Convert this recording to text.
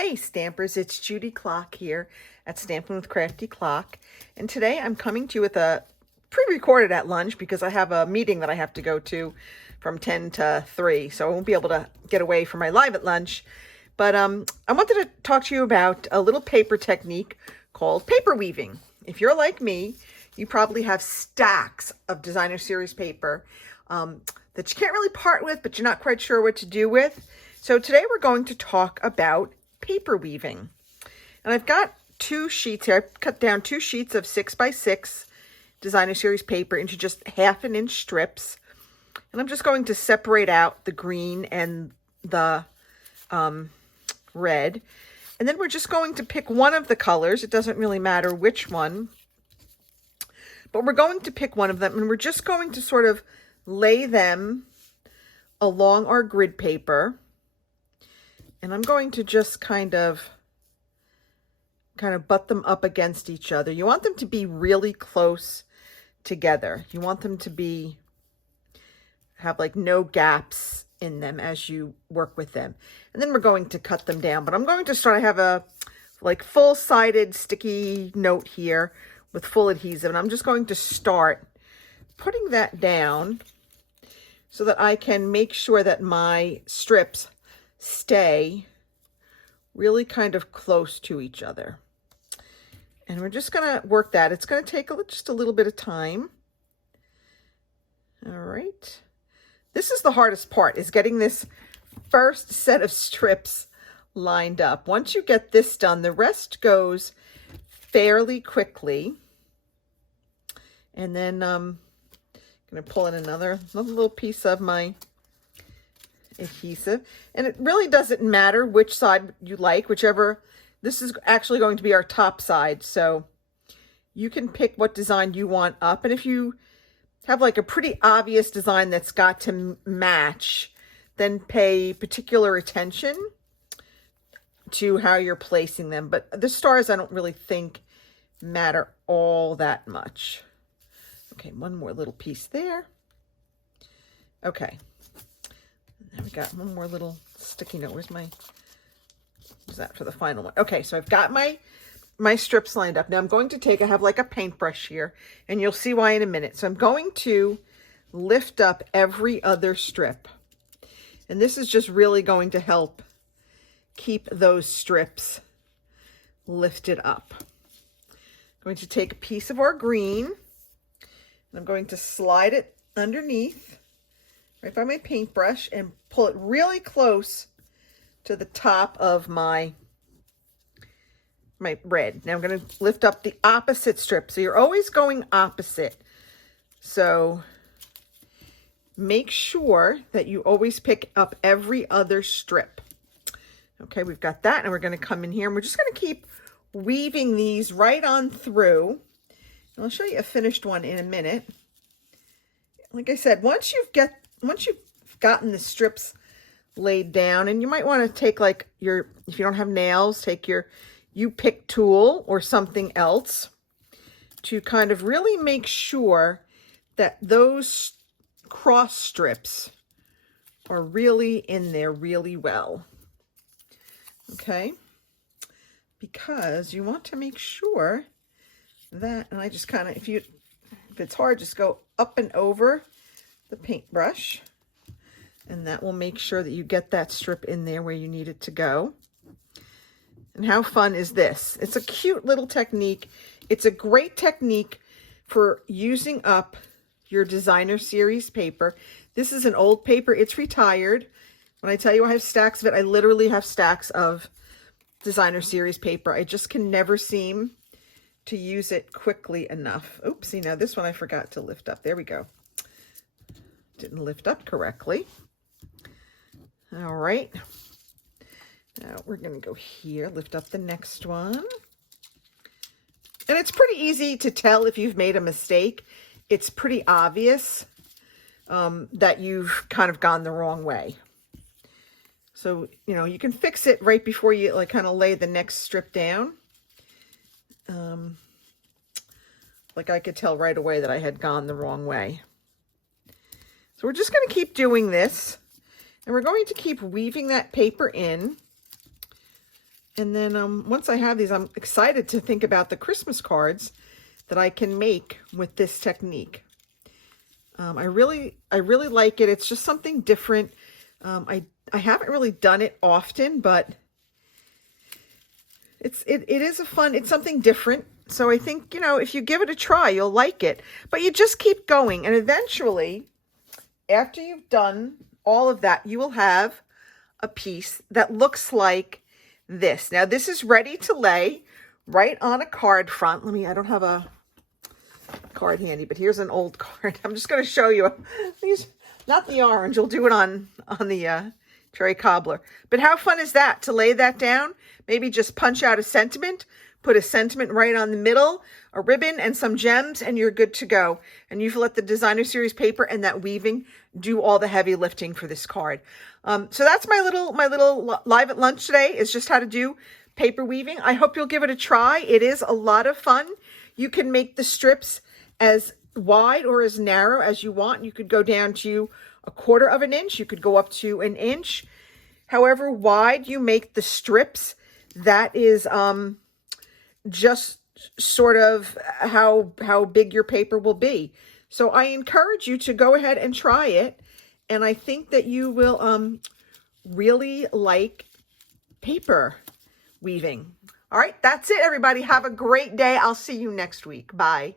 Hey Stampers, it's Judy Klock here at Stampin' with Crafty Klock. And today I'm coming to you with a pre-recorded at lunch because I have a meeting that I have to go to from 10 to 3. So I won't be able to get away from my live at lunch. But I wanted to talk to you about a little paper technique called paper weaving. If you're like me, you probably have stacks of designer series paper that you can't really part with, but you're not quite sure what to do with. So today we're going to talk about paper weaving. And I've got two sheets here. I've cut down 2 sheets of 6x6 designer series paper into just 1/2 inch strips. And I'm just going to separate out the green and the red. And then we're just going to pick one of the colors. It doesn't really matter which one. But we're going to pick one of them, and we're just going to sort of lay them along our grid paper. And I'm going to just kind of butt them up against each other. You want them to be really close together. You want them to have like no gaps in them as you work with them. And then we're going to cut them down. But I'm going to start, I have a like full-sided sticky note here with full adhesive. And I'm just going to start putting that down so that I can make sure that my strips stay really kind of close to each other. And we're just going to work that. It's going to take just a little bit of time. All right. This is the hardest part, is getting this first set of strips lined up. Once you get this done, the rest goes fairly quickly. And then I'm going to pull in another little piece of my adhesive. And it really doesn't matter which side you like, whichever. This is actually going to be our top side, so you can pick what design you want up. And if you have like a pretty obvious design that's got to match, then pay particular attention to how you're placing them. But the stars I don't really think matter all that much. Okay, one more little piece there. Okay. Now we got one more little sticky note. Where's that for the final one? Okay, so I've got my strips lined up. Now I'm going to I have like a paintbrush here, and you'll see why in a minute. So I'm going to lift up every other strip. And this is just really going to help keep those strips lifted up. I'm going to take a piece of our green, and I'm going to slide it underneath right by my paintbrush and pull it really close to the top of my red. Now I'm going to lift up the opposite strip. So you're always going opposite. So make sure that you always pick up every other strip. Okay, we've got that, and we're going to come in here, and we're just going to keep weaving these right on through. And I'll show you a finished one in a minute. Like I said, once you've gotten the strips laid down, and you might want to take like if you don't have nails, take your U-pick tool or something else to kind of really make sure that those cross strips are really in there really well. Okay, because you want to make sure that, and I just kind of, if it's hard, just go up and over the paintbrush, and that will make sure that you get that strip in there where you need it to go. And how fun is this? It's a cute little technique. It's a great technique for using up your designer series paper. This is an old paper. It's retired. When I tell you I have stacks of it, I literally have stacks of designer series paper. I just can never seem to use it quickly enough. Oopsie, now this one I forgot to lift up. There we go. Didn't lift up correctly. All right. Now we're going to go here, lift up the next one. And it's pretty easy to tell if you've made a mistake. It's pretty obvious that you've kind of gone the wrong way. So, you can fix it right before you like kind of lay the next strip down. Like I could tell right away that I had gone the wrong way. So we're just going to keep doing this, and we're going to keep weaving that paper in. And then once I have these, I'm excited to think about the Christmas cards that I can make with this technique. I really like it. It's just something different. I haven't really done it often, but it is it's something different. So I think, you know, if you give it a try, you'll like it. But you just keep going, and eventually, after you've done all of that, you will have a piece that looks like this. Now, this is ready to lay right on a card front. I don't have a card handy, but here's an old card. I'm just going to show you these, not the orange. We'll do it on the cherry cobbler. But how fun is that to lay that down? Maybe just punch out a sentiment, put a sentiment right on the middle, a ribbon and some gems, and you're good to go. And you've let the designer series paper and that weaving do all the heavy lifting for this card. So that's my little live at lunch today, is just how to do paper weaving. I hope you'll give it a try. It is a lot of fun. You can make the strips as wide or as narrow as you want. You could go down to 1/4 of an inch. You could go up to an inch. However wide you make the strips, that is just sort of how big your paper will be. So I encourage you to go ahead and try it. And I think that you will really like paper weaving. All right, that's it, everybody. Have a great day. I'll see you next week. Bye.